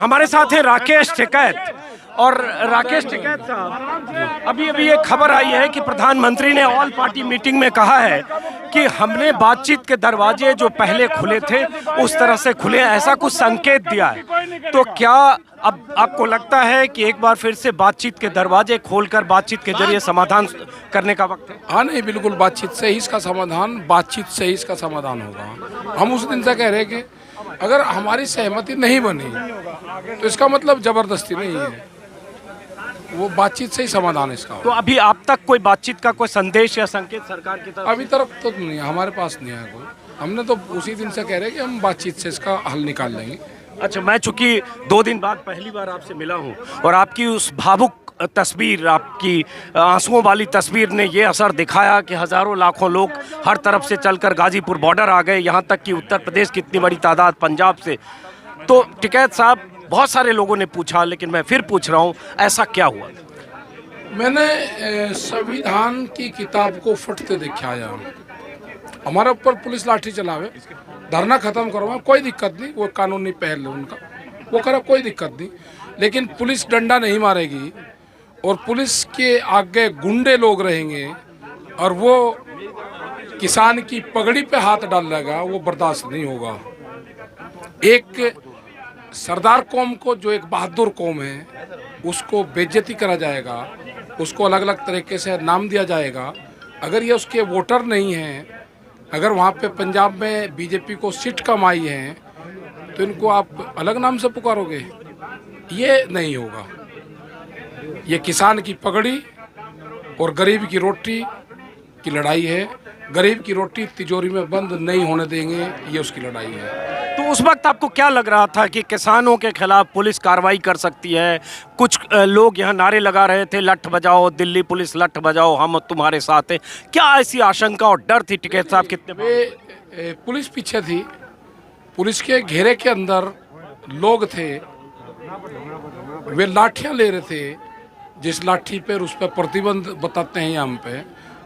हमारे साथ है राकेश टिकैत। और राकेश टिकैत साहब, अभी अभी एक खबर आई है कि प्रधानमंत्री ने ऑल पार्टी मीटिंग में कहा है कि हमने बातचीत के दरवाजे जो पहले खुले थे उस तरह से खुले, ऐसा कुछ संकेत दिया है। तो क्या अब आपको लगता है कि एक बार फिर से बातचीत के दरवाजे खोलकर बातचीत के जरिए समाधान करने का वक्त है? हाँ, नहीं, बिल्कुल बातचीत से ही इसका समाधान, बातचीत से ही इसका समाधान होगा। हम उस दिन से कह रहे हैं कि अगर हमारी सहमति नहीं बनी तो इसका मतलब जबरदस्ती नहीं है, वो बातचीत से ही समाधान इसका तो अभी आप तक कोई बातचीत का कोई संदेश या संकेत सरकार की तरफ? अभी तक तो नहीं है, हमारे पास नहीं है कोई। हमने तो उसी दिन से कह रहे हैं कि हम बातचीत से इसका हल निकाल लेंगे। अच्छा, मैं चूंकि 2 दिन बाद पहली बार आपसे मिला हूं और आपकी उस भावुक तस्वीर, आपकी आंसुओं वाली तस्वीर ने ये असर दिखाया कि हज़ारों लाखों लोग हर तरफ से चलकर गाजीपुर बॉर्डर आ गए, यहाँ तक कि उत्तर प्रदेश की इतनी बड़ी तादाद, पंजाब से। तो टिकैत साहब, बहुत सारे लोगों ने पूछा, लेकिन मैं फिर पूछ रहा हूँ, ऐसा क्या हुआ? मैंने संविधान की किताब को फटते दिखाया। हमारे ऊपर पुलिस लाठी चलावे, धरना खत्म करवाए, कोई दिक्कत नहीं, वो कानूनी पहल है उनका, वो करा, कोई दिक्कत नहीं। लेकिन पुलिस डंडा नहीं मारेगी और पुलिस के आगे गुंडे लोग रहेंगे और वो किसान की पगड़ी पे हाथ डालेगा, वो बर्दाश्त नहीं होगा। एक सरदार कौम को, जो एक बहादुर कौम है, उसको बेइज्जती करा जाएगा, उसको अलग अलग तरीके से नाम दिया जाएगा। अगर ये उसके वोटर नहीं हैं, अगर वहाँ पे पंजाब में बीजेपी को सीट कम आई है, तो इनको आप अलग नाम से पुकारोगे? ये नहीं होगा। ये किसान की पगड़ी और गरीब की रोटी की लड़ाई है। गरीब की रोटी तिजोरी में बंद नहीं होने देंगे, ये उसकी लड़ाई है। तो उस वक्त आपको क्या लग रहा था कि किसानों के खिलाफ पुलिस कार्रवाई कर सकती है? कुछ लोग यहाँ नारे लगा रहे थे, लठ बजाओ दिल्ली पुलिस, लठ बजाओ हम तुम्हारे साथ हैं। क्या ऐसी आशंका और डर थी टिकैत साहब? कितने पुलिस पीछे थी, पुलिस के घेरे के अंदर लोग थे, वे लाठियां ले रहे थे। जिस लाठी पर उस पर प्रतिबंध बताते हैं यहाँ पे,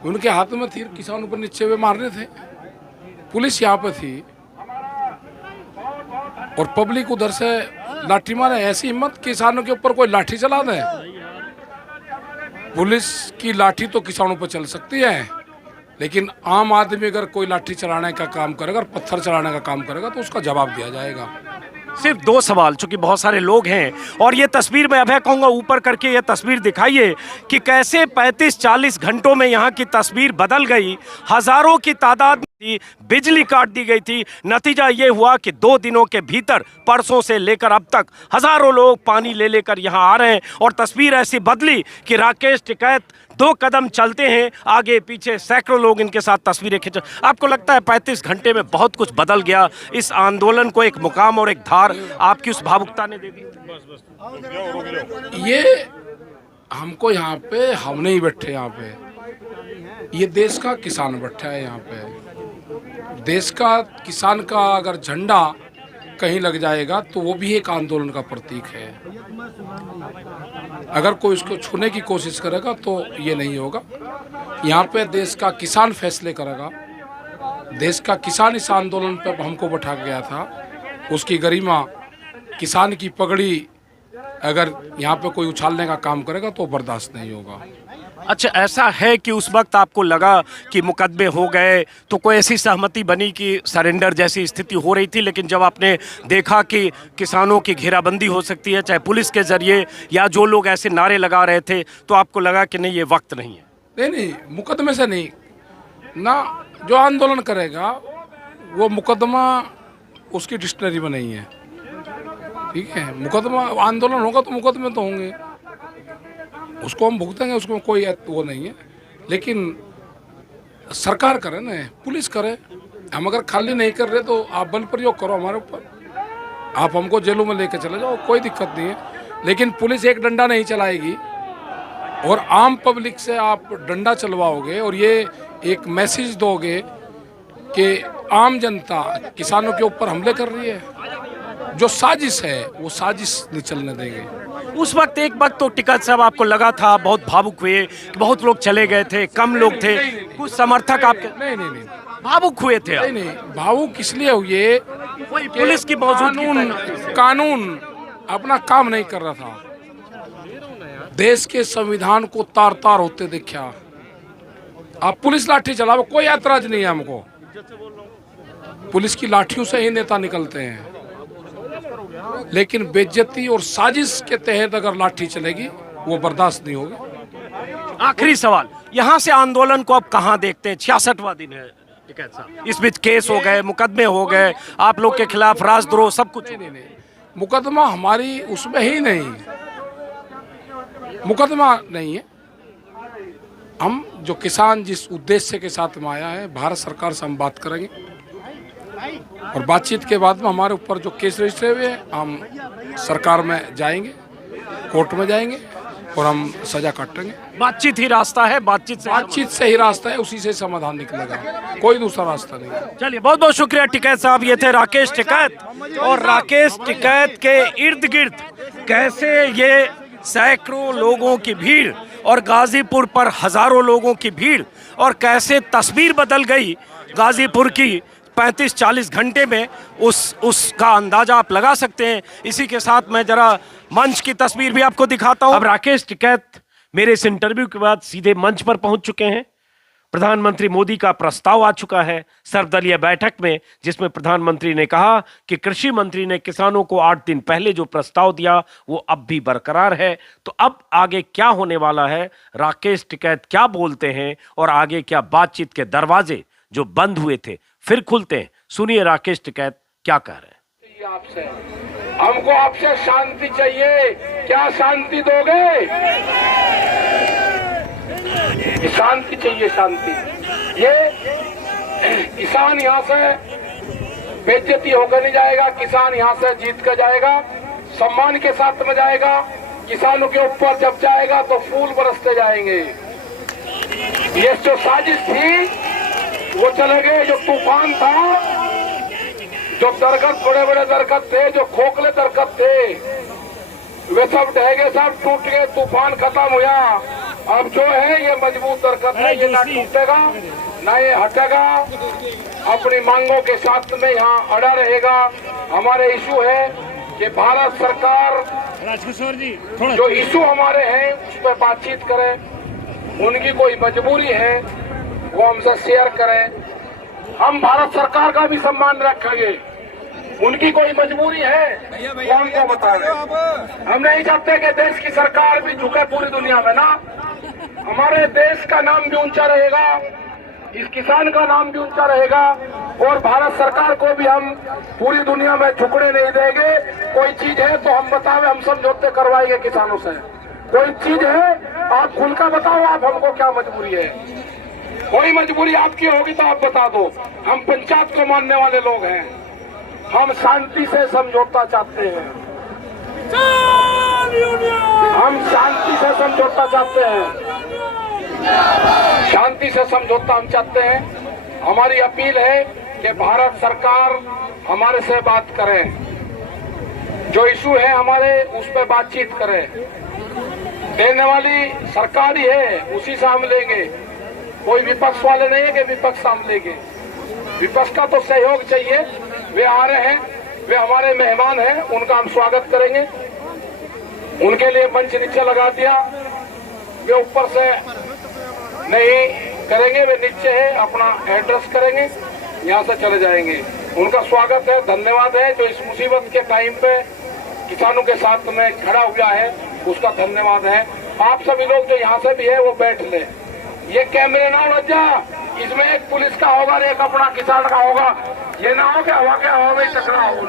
उनके हाथ में थी, किसानों पर नीचे वे मार रहे थे। पुलिस यहाँ पे थी और पब्लिक उधर से लाठी मारे। ऐसी हिम्मत किसानों के ऊपर कोई लाठी चला दे? पुलिस की लाठी तो किसानों पर चल सकती है, लेकिन आम आदमी अगर कोई लाठी चलाने का काम करेगा, पत्थर चलाने का काम करेगा, तो उसका जवाब दिया जाएगा। सिर्फ 2 सवाल, चूंकि बहुत सारे लोग हैं, और ये तस्वीर मैं अभय कहूँगा ऊपर करके ये तस्वीर दिखाइए कि कैसे 35-40 घंटों में यहाँ की तस्वीर बदल गई। हजारों की तादाद में थी, बिजली काट दी गई थी। नतीजा ये हुआ कि 2 दिनों के भीतर, परसों से लेकर अब तक, हजारों लोग पानी ले लेकर यहाँ आ रहे हैं और तस्वीर ऐसी बदली कि राकेश टिकैत 2 कदम चलते हैं, आगे पीछे सैकड़ों लोग इनके साथ तस्वीरें खींच। आपको लगता है 35 घंटे में बहुत कुछ बदल गया? इस आंदोलन को एक मुकाम और एक धार आपकी उस भावुकता ने दे दी? ये हमको यहाँ पे, हम नहीं बैठे यहाँ पे, ये देश का किसान बैठा है यहाँ पे। देश का किसान का अगर झंडा कहीं लग जाएगा तो वो भी एक आंदोलन का प्रतीक है। अगर कोई उसको छूने की कोशिश करेगा तो ये नहीं होगा। यहाँ पे देश का किसान फैसले करेगा। देश का किसान इस आंदोलन पर हमको बैठा गया था, उसकी गरिमा, किसान की पगड़ी अगर यहाँ पे कोई उछालने का काम करेगा तो बर्दाश्त नहीं होगा। अच्छा, ऐसा है कि उस वक्त आपको लगा कि मुकदमे हो गए तो कोई ऐसी सहमति बनी कि सरेंडर जैसी स्थिति हो रही थी, लेकिन जब आपने देखा कि किसानों की घेराबंदी हो सकती है, चाहे पुलिस के जरिए या जो लोग ऐसे नारे लगा रहे थे, तो आपको लगा कि नहीं, ये वक्त नहीं है? नहीं, मुकदमे से नहीं ना, जो आंदोलन करेगा वो मुकदमा उसकी डिक्शनरी में नहीं है। ठीक है, मुकदमा, आंदोलन होगा तो मुकदमे तो होंगे, उसको हम भुगतेंगे, उसको कोई वो नहीं है। लेकिन सरकार करे ना, पुलिस करे। हम अगर खाली नहीं कर रहे तो आप बल प्रयोग करो हमारे ऊपर, आप हमको जेलों में लेके चले जाओ, कोई दिक्कत नहीं है। लेकिन पुलिस एक डंडा नहीं चलाएगी और आम पब्लिक से आप डंडा चलवाओगे और ये एक मैसेज दोगे कि आम जनता किसानों के ऊपर हमले कर रही है। जो साजिश है वो साजिश नहीं चलने देंगे। उस वक्त एक वक्त तो टिकैत साहब आपको लगा था, बहुत भावुक हुए, बहुत लोग चले गए थे, कम लोग थे, कुछ समर्थक आपके? नहीं, भावुक हुए थे? नहीं, भावुक इसलिए हुए, वही पुलिस की मौजूदगी, अपना काम नहीं कर रहा था। देश के संविधान को तार तार होते देखा। आप पुलिस लाठी चलाओ, कोई ऐतराज नहीं है हमको। पुलिस की लाठियों से ही नेता निकलते हैं, लेकिन बेइज्जती और साजिश के तहत अगर लाठी चलेगी वो बर्दाश्त नहीं होगी। आखिरी सवाल, यहाँ से आंदोलन को अब कहाँ देखते हैं? 66वां दिन है टिकैत साहब, इस बीच केस हो गए, मुकदमे हो गए, आप लोग के खिलाफ राजद्रोह सब कुछ। नहीं, मुकदमा हमारी उसमें ही नहीं, मुकदमा नहीं है। हम जो किसान जिस उद्देश्य के साथ में आया है, भारत सरकार से हम बात करेंगे और बातचीत के बाद में हमारे ऊपर जो केस रजिस्टर हुए हैं, हम सरकार में जाएंगे, कोर्ट में जाएंगे और हम सजा काटेंगे। बातचीत ही रास्ता है, बातचीत से ही रास्ता है, उसी से समाधान निकलेगा, कोई दूसरा रास्ता नहीं है। चलिए, बहुत बहुत शुक्रिया टिकैत साहब। ये थे राकेश टिकैत। और राकेश टिकैत के इर्द गिर्द कैसे ये सैकड़ों लोगों की भीड़ और गाजीपुर पर हजारों लोगों की भीड़, और कैसे तस्वीर बदल गई गाजीपुर की 35-40 घंटे में, उसका अंदाजा आप लगा सकते हैं। इसी के साथ मैं जरा मंच की तस्वीर भी आपको दिखाता हूं। अब राकेश टिकैत मेरे इस इंटरव्यू के बाद सीधे मंच पर पहुंच चुके हैं। प्रधानमंत्री मोदी का प्रस्ताव आ चुका है सर्वदलीय बैठक में, जिसमें प्रधानमंत्री ने कहा कि कृषि मंत्री ने किसानों को 8 दिन पहले जो प्रस्ताव दिया वो अब भी बरकरार है। तो अब आगे क्या होने वाला है, राकेश टिकैत क्या बोलते हैं, और आगे क्या बातचीत के दरवाजे जो बंद हुए थे फिर खुलते हैं? सुनिए राकेश टिकैत क्या कह रहे हैं। आपसे हमको आपसे शांति चाहिए, क्या शांति दोगे? शांति चाहिए, शांति। ये किसान यहाँ से बेइज्जती होकर नहीं जाएगा, किसान यहाँ से जीत कर जाएगा, सम्मान के साथ में जाएगा। किसानों के ऊपर जब जाएगा तो फूल बरसते जाएंगे। ये जो साजिश थी वो चले गए, जो तूफान था, जो दरख्त, बड़े बड़े दरख्त थे, जो खोखले दरख्त थे, वे सब ढह गए, सब टूट गए, तूफान खत्म हुआ। अब जो है ये मजबूत दरख्त है, ये ना टूटेगा ना ये हटेगा, अपनी मांगों के साथ में यहाँ अड़ा रहेगा। हमारे इशू है कि भारत सरकार जो इशू हमारे हैं उस पर बातचीत करे, उनकी कोई मजबूरी है वो हमसे शेयर करें। हम भारत सरकार का भी सम्मान रखेंगे, उनकी कोई मजबूरी है वो हमको बताएं। हम नहीं चाहते कि देश की सरकार भी झुके पूरी दुनिया में ना, हमारे देश का नाम भी ऊंचा रहेगा, इस किसान का नाम भी ऊंचा रहेगा, और भारत सरकार को भी हम पूरी दुनिया में झुकने नहीं देंगे। कोई चीज है तो हम बतावे, हम समझौते करवाएंगे किसानों से। कोई चीज है आप खुल का बताओ, आप हमको क्या मजबूरी है। कोई मजबूरी आपकी होगी तो आप बता दो। हम पंचायत को मानने वाले लोग हैं, हम शांति से समझौता चाहते हैं, हम शांति से समझौता चाहते हैं, शांति से समझौता हम चाहते हैं। हमारी अपील है कि भारत सरकार हमारे से बात करे, जो इशू है हमारे उस पर बातचीत करे। देने वाली सरकार ही है, उसी से हम लेंगे, कोई विपक्ष वाले नहीं है कि विपक्ष हम लेंगे। विपक्ष का तो सहयोग चाहिए, वे आ रहे हैं, वे हमारे मेहमान हैं, उनका हम स्वागत करेंगे। उनके लिए मंच नीचे लगा दिया, वे ऊपर से नहीं करेंगे, वे नीचे है, अपना एड्रेस करेंगे, यहाँ से चले जाएंगे। उनका स्वागत है, धन्यवाद है, जो इस मुसीबत के टाइम पे किसानों के साथ में खड़ा हुआ है, उसका धन्यवाद है। आप सभी लोग जो यहाँ से भी है वो बैठ ले, ये कैमरे ना लग जा, इसमें एक पुलिस का होगा और एक अपना किसान का होगा, ये ना हो कि हवा के हवा में टकराव हो।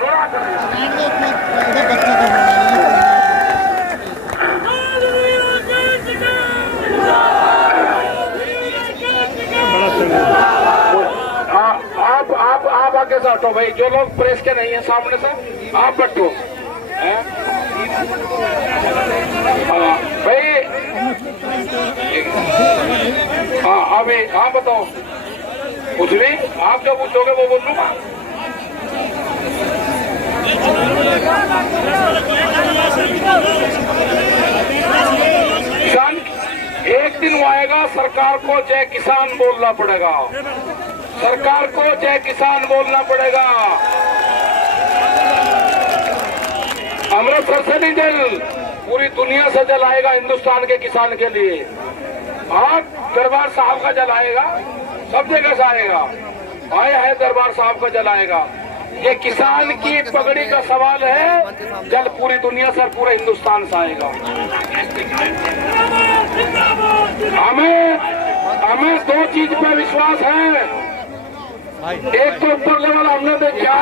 आप आगे से हटो भाई, जो लोग प्रेस के नहीं है सामने से आप बैठो भाई। हाँ अभी आप बताओ, कुछ नहीं, आप जो पूछोगे वो बोल लूंगा। किसान एक दिन वो आएगा, सरकार को जय किसान बोलना पड़ेगा, सरकार को जय किसान बोलना पड़ेगा। अमृतसर से नहीं जल, पूरी दुनिया से जल आएगा हिंदुस्तान के किसान के लिए। और दरबार साहब का जल आएगा, सब जगह से आएगा। आया है दरबार साहब का जल आएगा। ये किसान की पगड़ी का सवाल है, जल पूरी दुनिया से, पूरे हिंदुस्तान से आएगा। हमें दो चीज पर विश्वास है। एक तो ऊपर लेवल हमने देखा,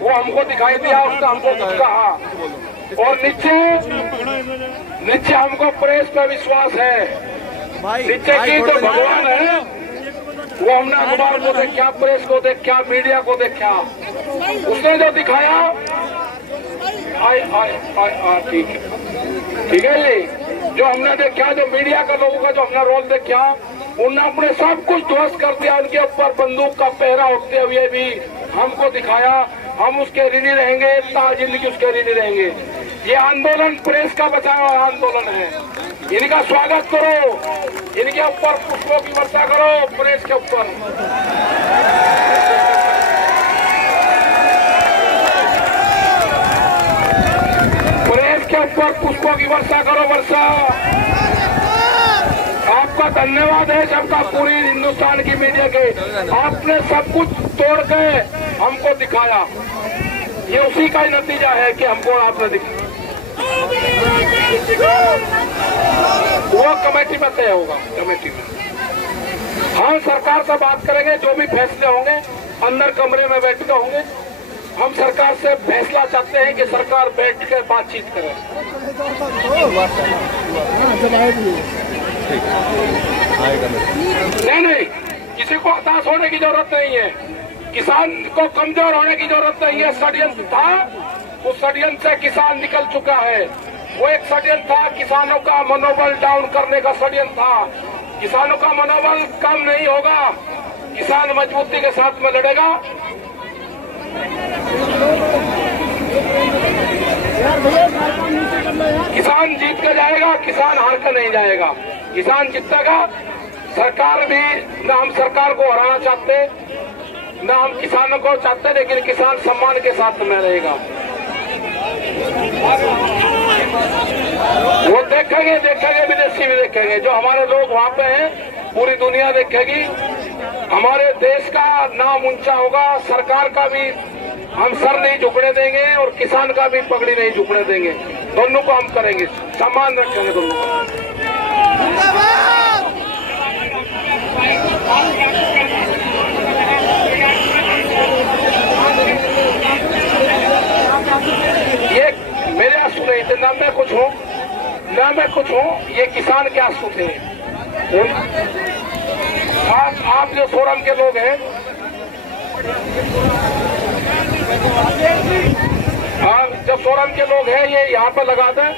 वो हमको दिखाई दिया, उसने हमको कुछ कहा, और नीचे हमको प्रेस पे विश्वास है। नीचे की जो भगवान है वो हमने अखबार को देखा, प्रेस को देखा, मीडिया को देखा, उसने जो दिखाया ठीक है जी। जो हमने देखा, जो मीडिया का लोगों का जो हमने रोल देखा, उन्होंने अपने सब कुछ ध्वस्त कर दिया। उनके ऊपर बंदूक का पहरा होते हुए भी हमको दिखाया। हम उसके ऋणी रहेंगे, जिंदगी उसके ऋणी रहेंगे। ये आंदोलन प्रेस का बचाव हुआ आंदोलन है। इनका स्वागत करो, इनके ऊपर पुष्पों की वर्षा करो, प्रेस के ऊपर। प्रेस के ऊपर पुष्पों की वर्षा करो, वर्षा। आपका धन्यवाद है सबका, पूरी हिंदुस्तान की मीडिया के। आपने सब कुछ तोड़ के हमको दिखाया। ये उसी का ही नतीजा है कि हमको आपने दिखाया। वो कमेटी में तय होगा, कमेटी में हम सरकार से बात करेंगे। जो भी फैसले होंगे अंदर कमरे में बैठ के होंगे। हम सरकार से फैसला चाहते हैं कि सरकार बैठ कर बातचीत करे। नहीं, किसी को हताश होने की जरूरत नहीं है। किसान को कमजोर होने की जरूरत नहीं है। षड्यंत्र था, उस षड्यंत्र से किसान निकल चुका है। वो एक षड्यंत्र था, किसानों का मनोबल डाउन करने का षड्यंत्र था। किसानों का मनोबल कम नहीं होगा, किसान मजबूती के साथ में लड़ेगा। किसान जीत के जाएगा, किसान हार कर नहीं जाएगा, किसान जीतेगा। सरकार भी, न हम सरकार को हराना चाहते, न हम किसानों को चाहते, लेकिन किसान सम्मान के साथ में रहेगा। वो देखेंगे, विदेशी भी देखेंगे। जो हमारे लोग वहाँ पे हैं, पूरी दुनिया देखेगी। हमारे देश का नाम ऊंचा होगा। सरकार का भी हम सर नहीं झुकने देंगे और किसान का भी पगड़ी नहीं झुकने देंगे। दोनों को हम करेंगे, सम्मान रखेंगे दोनों को। ये मेरे आंसू नहीं थे, ना मैं कुछ हूँ, ये किसान के आंसू थे। आप जो फोरम के लोग हैं, जब फोरम के लोग हैं, ये यहाँ पे लगा दें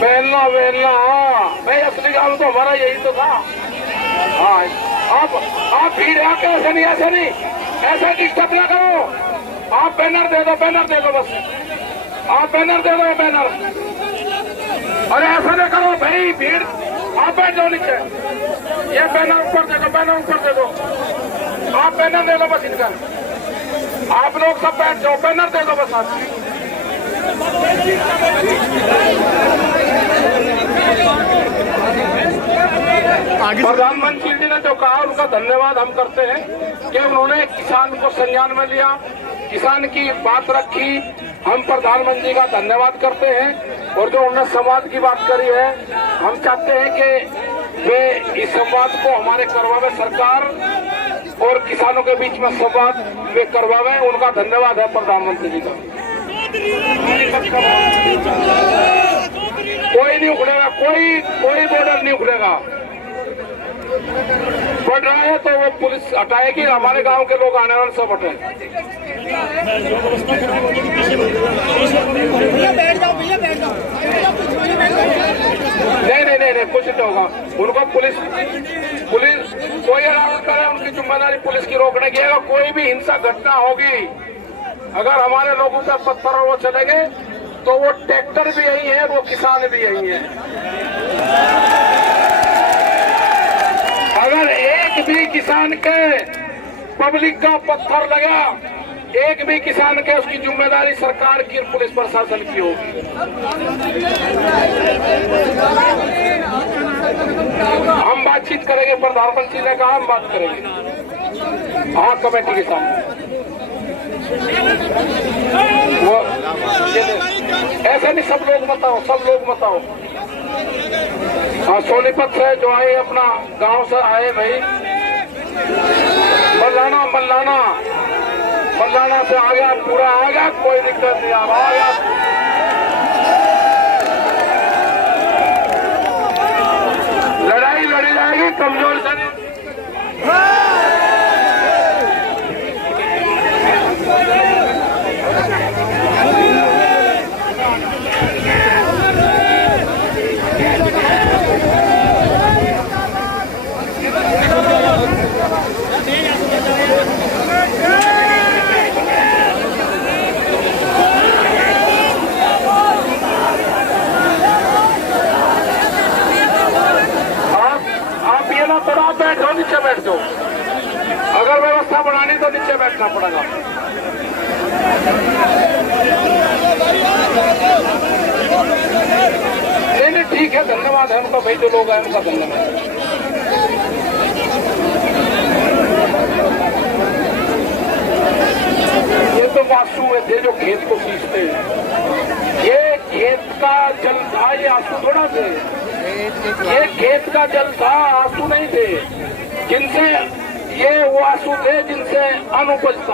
बेलना। हाँ, मैं असली गाँव तो हमारा यही तो था। हाँ, आप भीड़ आके ऐसे नहीं, ऐसे डिस्टर्ब ना करो। आप बैनर दे दो बस। आप बैनर दे दो, बैनर। अरे ऐसा नहीं करो भाई, भीड़। आप बैठ जाओ नीचे। ये बैनर ऊपर दे दो, आप बैनर दे दो बस इनका। आप लोग सब बैठ जाओ, बैनर दे दो बस। प्रधानमंत्री जी ने जो कहा, उनका धन्यवाद हम करते हैं कि उन्होंने किसान को संज्ञान में लिया, किसान की बात रखी। हम प्रधानमंत्री का धन्यवाद करते हैं। और जो उन्होंने संवाद की बात करी है, हम चाहते हैं कि वे इस संवाद को हमारे करवावे, सरकार और किसानों के बीच में संवाद वे करवावे। उनका धन्यवाद है प्रधानमंत्री जी का। कोई नहीं उखड़ेगा, कोई बॉर्डर नहीं उखड़ेगा। बढ़ रहा है तो वो पुलिस हटाएगी, हमारे गांव के लोग आने वाले सब हटे। नहीं, कुछ नहीं होगा। उनको पुलिस कोई अराउंड करे, उनकी जिम्मेदारी पुलिस की रोकने की है। अगर कोई भी हिंसा घटना होगी, अगर हमारे लोगों पे पत्थर वो चलेंगे, तो वो ट्रैक्टर भी यही है, वो किसान भी यही है। अगर एक भी किसान के पब्लिक का पत्थर लगा, एक भी किसान के उसकी जिम्मेदारी सरकार की और पुलिस प्रशासन की होगी। हम बातचीत करेंगे, प्रधानमंत्री ने कहा हम बात करेंगे हाँ कमेटी के सामने। वो ऐसे नहीं, सब लोग बताओ, सब लोग बताओ। हाँ सोनीपत से जो आए अपना गांव से आए भाई, मल्लाना से आ गया, पूरा आ गया, कोई दिक्कत नहीं, आ गया। लड़ाई लड़ी जाएगी, कमजोर से नहीं। आप बैठो, नीचे बैठ जाओ। अगर व्यवस्था बनानी तो नीचे बैठना पड़ेगा। नहीं ठीक है, धन्यवाद है उनका, भाई जो लोग आए उनका धन्यवाद। ये तो वासु में थे जो खेत को सींचते हैं। ये खेत का जल था, ये आंसू थोड़ा थे। ये खेत का जल था, आंसू नहीं थे। जिनसे ये वो आंसू थे जिनसे अन्न उपजता।